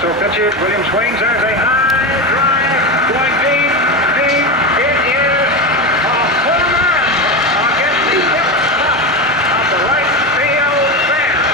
So pitch it. Williams swings. There's a high drive. Going deep. Deep. It is a home run against the hip top of the right field fence.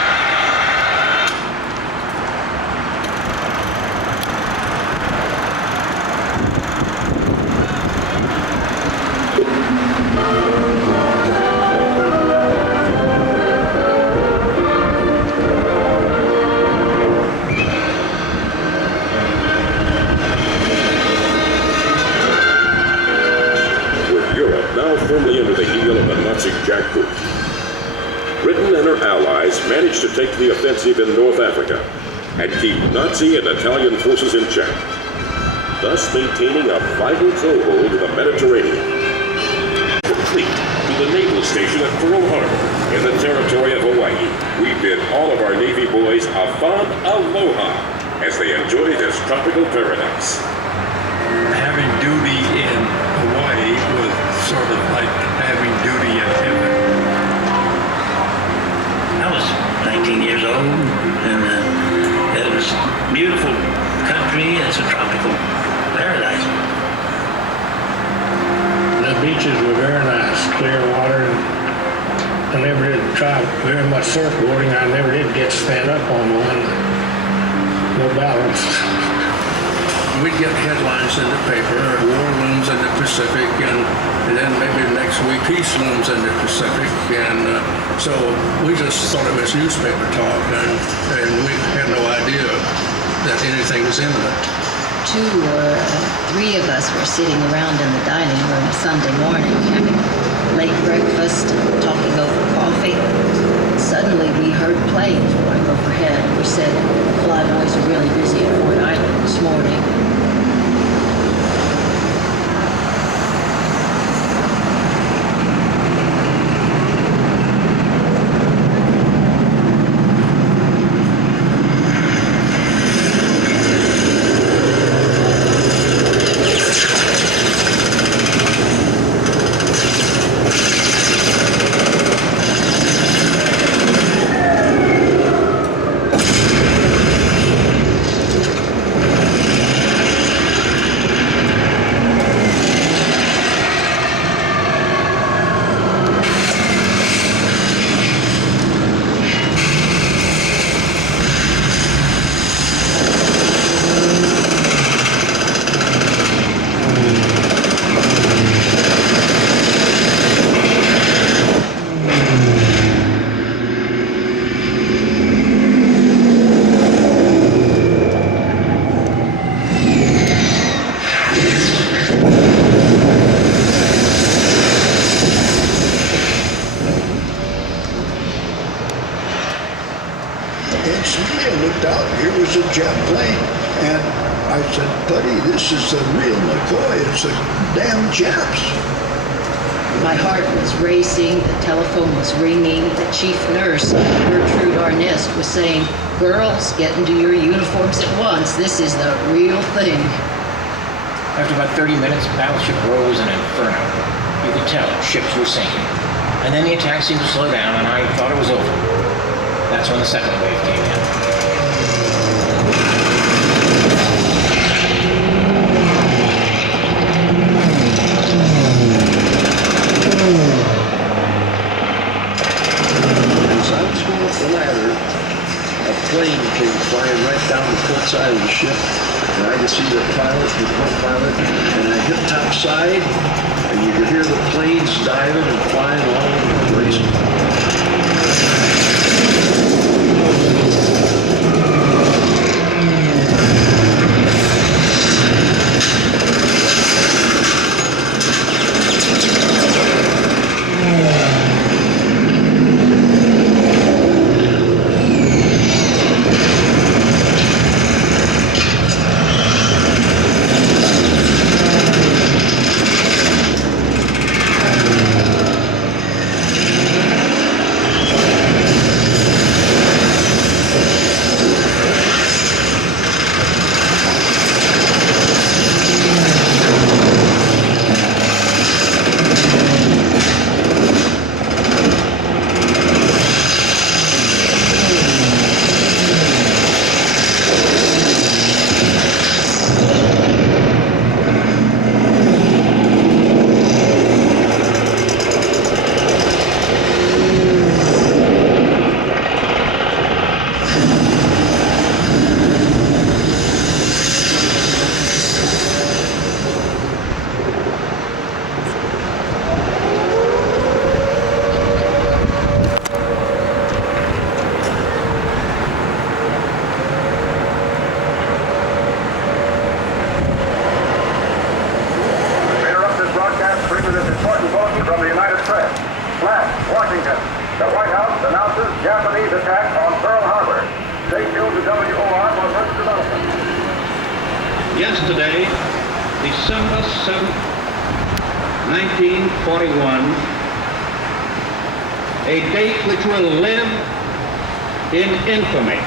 Now firmly under the heel of the Nazi jackboot, Britain and her allies managed to take the offensive in North Africa and keep Nazi and Italian forces in check, thus maintaining a vital toehold in the Mediterranean. Complete to the naval station at Pearl Harbor in the territory of Hawaii, we bid all of our Navy boys a fond aloha as they enjoy this tropical paradise. Having duty in Hawaii was sort of like having duty in heaven. I was 19 years old, and it was a beautiful country. It's a tropical paradise. The beaches were very nice, clear water. I never did try very much surfboarding. I never did get to stand up on one. No balance. We'd get headlines in the paper, war looms in the Pacific, and then maybe next week peace looms in the Pacific, and so we just thought it was newspaper talk, and we had no idea that anything was imminent. 2 or 3 of us were sitting around in the dining room Sunday morning having late breakfast, talking over coffee. Suddenly we heard planes going overhead. We said flyboys are really busy at Fort Island this morning. Instantly, I looked out, here was a jet plane. And I said, buddy, this is the real McCoy. It's the damn Japs. My heart was racing, the telephone was ringing, the chief nurse, Gertrude Arnest, was saying, girls, get into your uniforms at once. This is the real thing. After about 30 minutes, battleship rose an inferno. You could tell ships were sinking. And then the attack seemed to slow down, and I thought it was over. That's when the second wave came in. As I was going up the ladder, a plane came flying right down the port side of the ship, and I could see the pilot, the co-pilot, and I hit top side, and you could hear the planes diving and flying all over the place. yesterday, December 7th, 1941, a date which will live in infamy.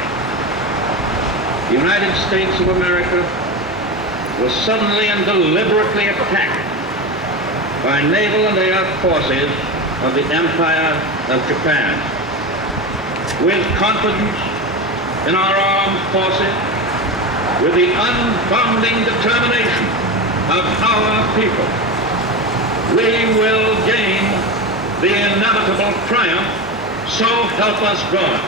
The United States of America was suddenly and deliberately attacked by naval and air forces of the Empire of Japan. With confidence in our armed forces, with the unbounding determination of our people, we will gain the inevitable triumph, so help us God.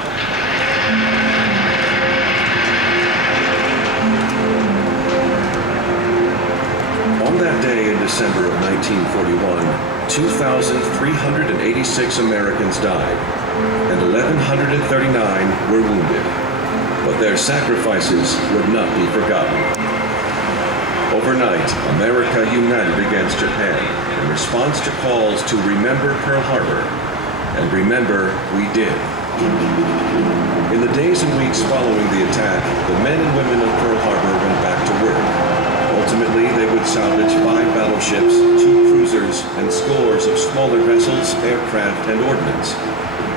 On that day in December of 1941, 2,386 Americans died, and 1,139 were wounded. But their sacrifices would not be forgotten. Overnight, America united against Japan in response to calls to remember Pearl Harbor, and remember we did. In the days and weeks following the attack, the men and women of Pearl Harbor went back to work. Ultimately, they would salvage 5 battleships, 2 cruisers, and scores of smaller vessels, aircraft, and ordnance,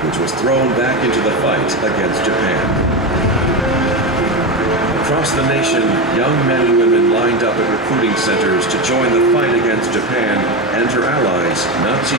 which was thrown back into the fight against Japan. Across the nation, young men and women lined up at recruiting centers to join the fight against Japan and her allies, Nazi